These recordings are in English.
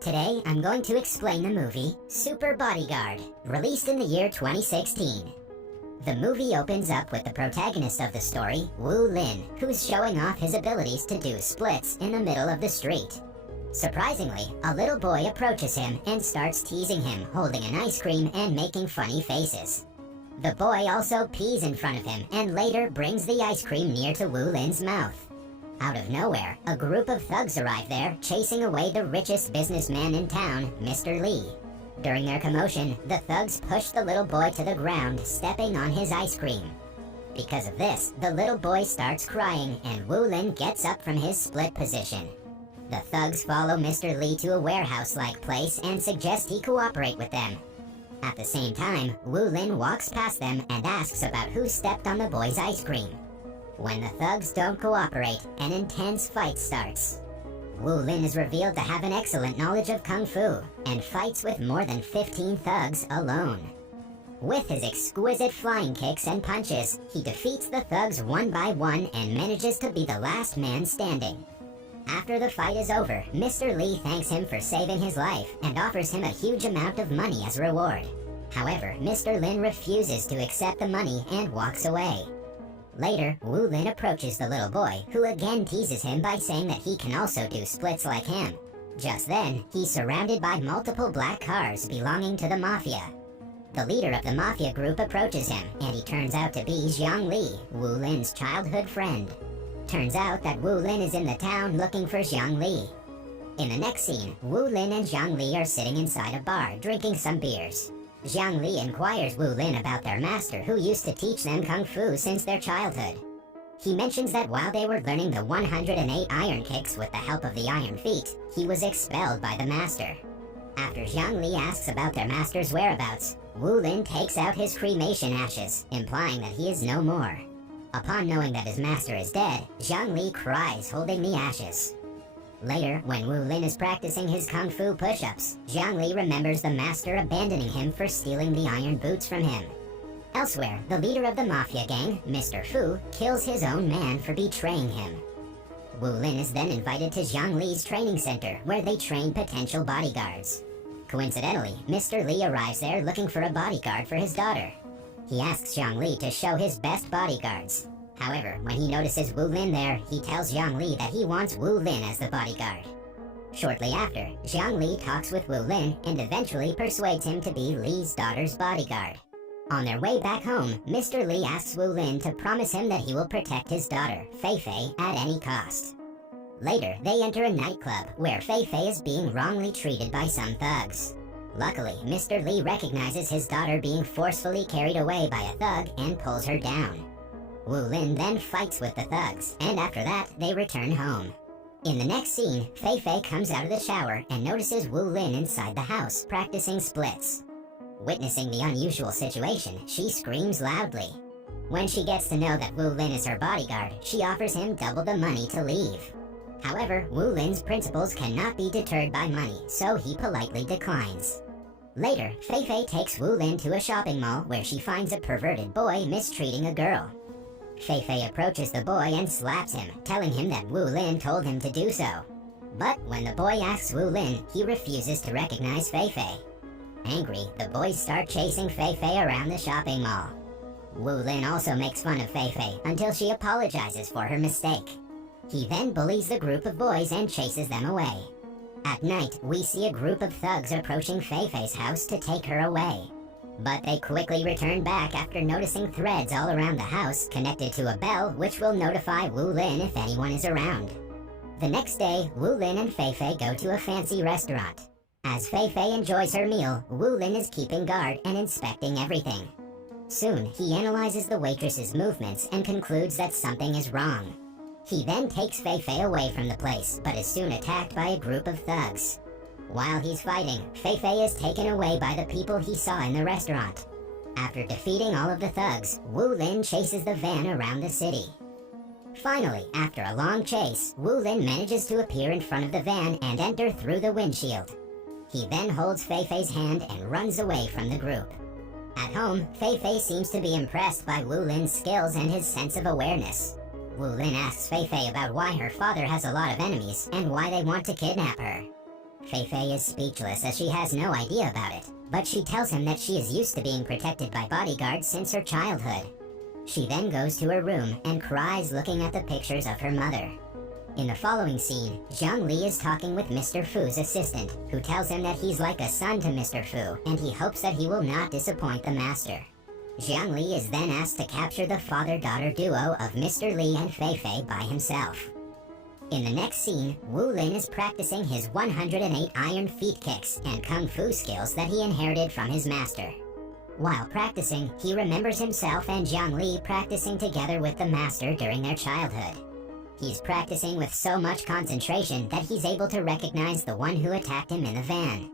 Today, I'm going to explain the movie Super Bodyguard, released in the year 2016. The movie opens up with the protagonist of the story, Woo Lin, who's showing off his abilities to do splits in the middle of the street. Surprisingly, a little boy approaches him and starts teasing him, holding an ice cream and making funny faces. The boy also pees in front of him and later brings the ice cream near to Woo Lin's mouth. Out of nowhere, a group of thugs arrive there, chasing away the richest businessman in town, Mr. Lee. During their commotion, the thugs push the little boy to the ground, stepping on his ice cream. Because of this, the little boy starts crying and Woo Lin gets up from his split position. The thugs follow Mr. Lee to a warehouse-like place and suggest he cooperate with them. At the same time, Woo Lin walks past them and asks about who stepped on the boy's ice cream. When the thugs don't cooperate, an intense fight starts. Woo Lin is revealed to have an excellent knowledge of Kung Fu, and fights with more than 15 thugs alone. With his exquisite flying kicks and punches, he defeats the thugs one by one and manages to be the last man standing. After the fight is over, Mr. Lee thanks him for saving his life and offers him a huge amount of money as reward. However, Mr. Lin refuses to accept the money and walks away. Later, Woo Lin approaches the little boy, who again teases him by saying that he can also do splits like him. Just then, he's surrounded by multiple black cars belonging to the Mafia. The leader of the Mafia group approaches him, and he turns out to be Xiang Li, Woo Lin's childhood friend. Turns out that Woo Lin is in the town looking for Xiang Li. In the next scene, Woo Lin and Xiang Li are sitting inside a bar, drinking some beers. Xiang Li inquires Woo Lin about their master, who used to teach them Kung Fu since their childhood. He mentions that while they were learning the 108 iron kicks with the help of the Iron Feet, he was expelled by the master. After Xiang Li asks about their master's whereabouts, Woo Lin takes out his cremation ashes, implying that he is no more. Upon knowing that his master is dead, Xiang Li cries, holding the ashes. Later, when Woo Lin is practicing his Kung Fu push-ups, Xiang Li remembers the master abandoning him for stealing the iron boots from him. Elsewhere, the leader of the Mafia gang, Mr. Fu, kills his own man for betraying him. Woo Lin is then invited to Xiang Li's training center, where they train potential bodyguards. Coincidentally, Mr. Li arrives there looking for a bodyguard for his daughter. He asks Xiang Li to show his best bodyguards. However, when he notices Woo Lin there, he tells Xiang Li that he wants Woo Lin as the bodyguard. Shortly after, Xiang Li talks with Woo Lin and eventually persuades him to be Li's daughter's bodyguard. On their way back home, Mr. Li asks Woo Lin to promise him that he will protect his daughter, Fei Fei, at any cost. Later, they enter a nightclub where Fei Fei is being wrongly treated by some thugs. Luckily, Mr. Li recognizes his daughter being forcefully carried away by a thug and pulls her down. Woo Lin then fights with the thugs, and after that, they return home. In the next scene, Fei Fei comes out of the shower and notices Woo Lin inside the house, practicing splits. Witnessing the unusual situation, she screams loudly. When she gets to know that Woo Lin is her bodyguard, she offers him double the money to leave. However, Woo Lin's principles cannot be deterred by money, so he politely declines. Later, Fei Fei takes Woo Lin to a shopping mall where she finds a perverted boy mistreating a girl. Fei Fei approaches the boy and slaps him, telling him that Woo Lin told him to do so. But when the boy asks Woo Lin, he refuses to recognize Fei Fei. Angry, the boys start chasing Fei Fei around the shopping mall. Woo Lin also makes fun of Fei Fei until she apologizes for her mistake. He then bullies the group of boys and chases them away. At night, we see a group of thugs approaching Fei Fei's house to take her away. But they quickly return back after noticing threads all around the house connected to a bell which will notify Woo Lin if anyone is around. The next day, Woo Lin and Fei Fei go to a fancy restaurant. As Fei Fei enjoys her meal, Woo Lin is keeping guard and inspecting everything. Soon, he analyzes the waitress's movements and concludes that something is wrong. He then takes Fei Fei away from the place, but is soon attacked by a group of thugs. While he's fighting, Fei Fei is taken away by the people he saw in the restaurant. After defeating all of the thugs, Woo Lin chases the van around the city. Finally, after a long chase, Woo Lin manages to appear in front of the van and enter through the windshield. He then holds Fei Fei's hand and runs away from the group. At home, Fei Fei seems to be impressed by Woo Lin's skills and his sense of awareness. Wu Lin asks Fei Fei about why her father has a lot of enemies and why they want to kidnap her. Fei Fei is speechless as she has no idea about it, but she tells him that she is used to being protected by bodyguards since her childhood. She then goes to her room and cries looking at the pictures of her mother. In the following scene, Zhang Li is talking with Mr. Fu's assistant, who tells him that he's like a son to Mr. Fu and he hopes that he will not disappoint the master. Zhang Li is then asked to capture the father-daughter duo of Mr. Li and Fei Fei by himself. In the next scene, Wu Lin is practicing his 108 iron feet kicks and kung fu skills that he inherited from his master. While practicing, he remembers himself and Zhang Li practicing together with the master during their childhood. He's practicing with so much concentration that he's able to recognize the one who attacked him in the van.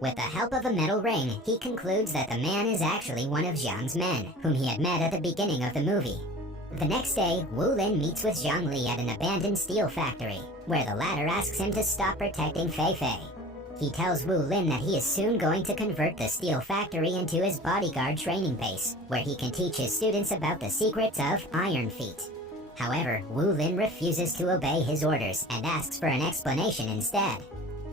With the help of a metal ring, he concludes that the man is actually one of Zhang's men, whom he had met at the beginning of the movie. The next day, Wu Lin meets with Zhang Li at an abandoned steel factory, where the latter asks him to stop protecting Fei Fei. He tells Wu Lin that he is soon going to convert the steel factory into his bodyguard training base, where he can teach his students about the secrets of Iron Feet. However, Wu Lin refuses to obey his orders and asks for an explanation instead.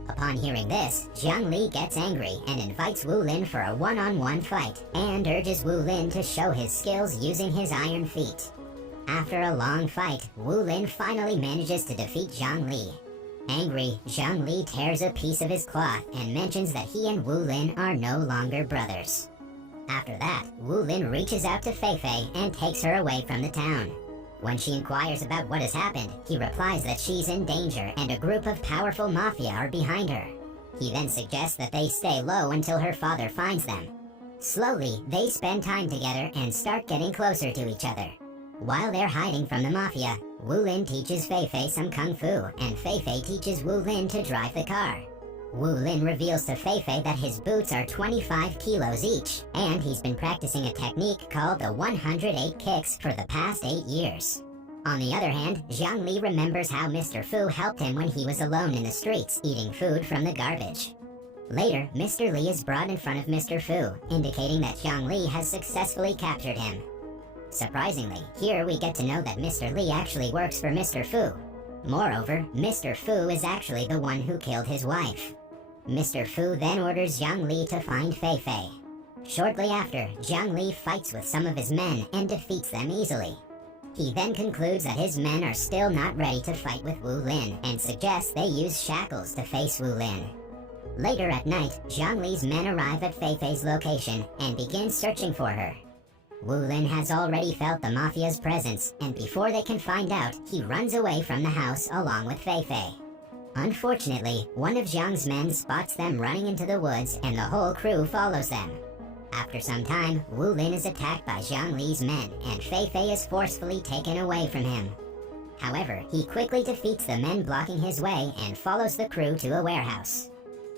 Upon hearing this, Zhang Li gets angry and invites Wu Lin for a one-on-one fight, and urges Wu Lin to show his skills using his iron feet. After a long fight, Wu Lin finally manages to defeat Zhang Li. Angry, Zhang Li tears a piece of his cloth and mentions that he and Wu Lin are no longer brothers. After that, Wu Lin reaches out to Fei Fei and takes her away from the town. When she inquires about what has happened, he replies that she's in danger and a group of powerful Mafia are behind her. He then suggests that they stay low until her father finds them. Slowly, they spend time together and start getting closer to each other. While they're hiding from the Mafia, Wu Lin teaches Fei Fei some kung fu, and Fei Fei teaches Wu Lin to drive the car. Wu Lin reveals to Fei Fei that his boots are 25 kilos each, and he's been practicing a technique called the 108 kicks for the past 8 years. On the other hand, Zhang Li remembers how Mr. Fu helped him when he was alone in the streets, eating food from the garbage. Later, Mr. Li is brought in front of Mr. Fu, indicating that Zhang Li has successfully captured him. Surprisingly, here we get to know that Mr. Li actually works for Mr. Fu. Moreover, Mr. Fu is actually the one who killed his wife. Mr. Fu then orders Zhang Li to find Fei Fei. Shortly after, Zhang Li fights with some of his men and defeats them easily. He then concludes that his men are still not ready to fight with Wu Lin and suggests they use shackles to face Wu Lin. Later at night, Zhang Li's men arrive at Fei Fei's location and begin searching for her. Wu Lin has already felt the Mafia's presence, and before they can find out, he runs away from the house along with Fei Fei. Unfortunately, one of Zhang's men spots them running into the woods and the whole crew follows them. After some time, Wu Lin is attacked by Zhang Li's men and Fei Fei is forcefully taken away from him. However, he quickly defeats the men blocking his way and follows the crew to a warehouse.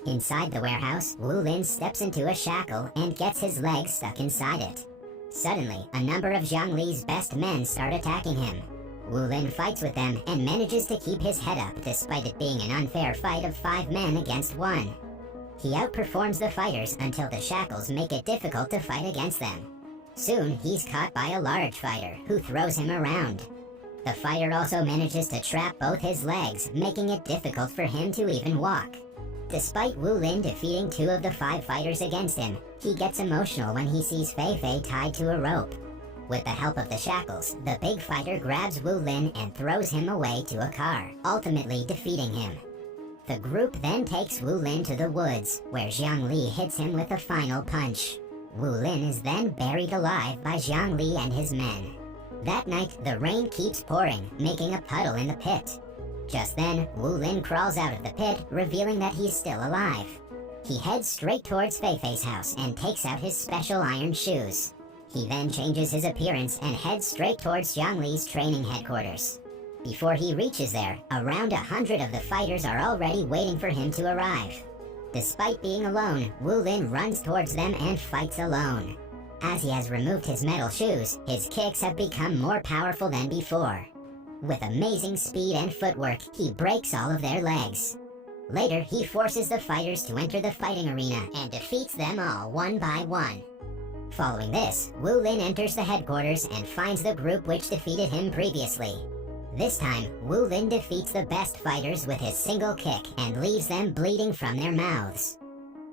Inside the warehouse, Wu Lin steps into a shackle and gets his legs stuck inside it. Suddenly, a number of Zhang Li's best men start attacking him. Wu Lin fights with them and manages to keep his head up despite it being an unfair fight of 5 men against 1. He outperforms the fighters until the shackles make it difficult to fight against them. Soon, he's caught by a large fighter who throws him around. The fighter also manages to trap both his legs, making it difficult for him to even walk. Despite Wu Lin defeating 2 of the 5 fighters against him, he gets emotional when he sees Fei Fei tied to a rope. With the help of the shackles, the big fighter grabs Wu Lin and throws him away to a car, ultimately defeating him. The group then takes Wu Lin to the woods, where Zhang Li hits him with a final punch. Wu Lin is then buried alive by Zhang Li and his men. That night, the rain keeps pouring, making a puddle in the pit. Just then, Wu Lin crawls out of the pit, revealing that he's still alive. He heads straight towards Fei Fei's house and takes out his special iron shoes. He then changes his appearance and heads straight towards Zhang Li's training headquarters. Before he reaches there, around 100 of the fighters are already waiting for him to arrive. Despite being alone, Wu Lin runs towards them and fights alone. As he has removed his metal shoes, his kicks have become more powerful than before. With amazing speed and footwork, he breaks all of their legs. Later, he forces the fighters to enter the fighting arena and defeats them all one by one. Following this, Wu Lin enters the headquarters and finds the group which defeated him previously. This time, Wu Lin defeats the best fighters with his single kick and leaves them bleeding from their mouths.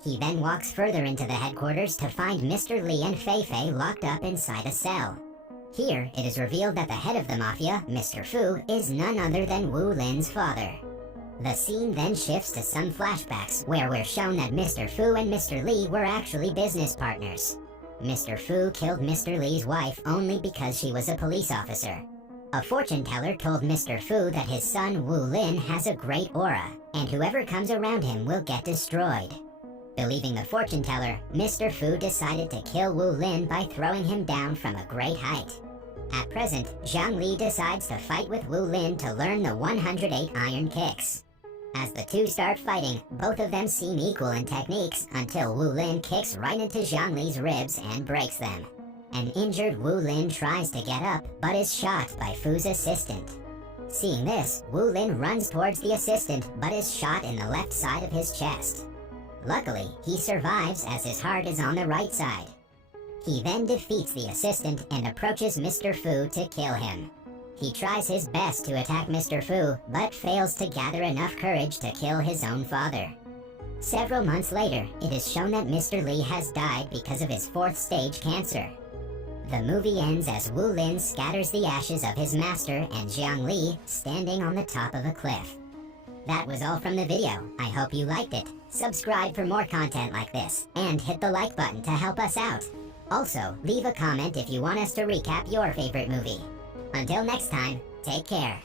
He then walks further into the headquarters to find Mr. Li and Fei Fei locked up inside a cell. Here, it is revealed that the head of the Mafia, Mr. Fu, is none other than Wu Lin's father. The scene then shifts to some flashbacks where we're shown that Mr. Fu and Mr. Li were actually business partners. Mr. Fu killed Mr. Li's wife only because she was a police officer. A fortune teller told Mr. Fu that his son Wu Lin has a great aura, and whoever comes around him will get destroyed. Believing the fortune teller, Mr. Fu decided to kill Wu Lin by throwing him down from a great height. At present, Zhang Li decides to fight with Wu Lin to learn the 108 iron kicks. As the two start fighting, both of them seem equal in techniques until Wu Lin kicks right into Zhang Li's ribs and breaks them. An injured Wu Lin tries to get up, but is shot by Fu's assistant. Seeing this, Wu Lin runs towards the assistant, but is shot in the left side of his chest. Luckily, he survives as his heart is on the right side. He then defeats the assistant and approaches Mr. Fu to kill him. He tries his best to attack Mr. Fu, but fails to gather enough courage to kill his own father. Several months later, it is shown that Mr. Li has died because of his 4th stage cancer. The movie ends as Wu Lin scatters the ashes of his master and Zhang Li standing on the top of a cliff. That was all from the video. I hope you liked it. Subscribe for more content like this, and hit the like button to help us out. Also, leave a comment if you want us to recap your favorite movie. Until next time, take care.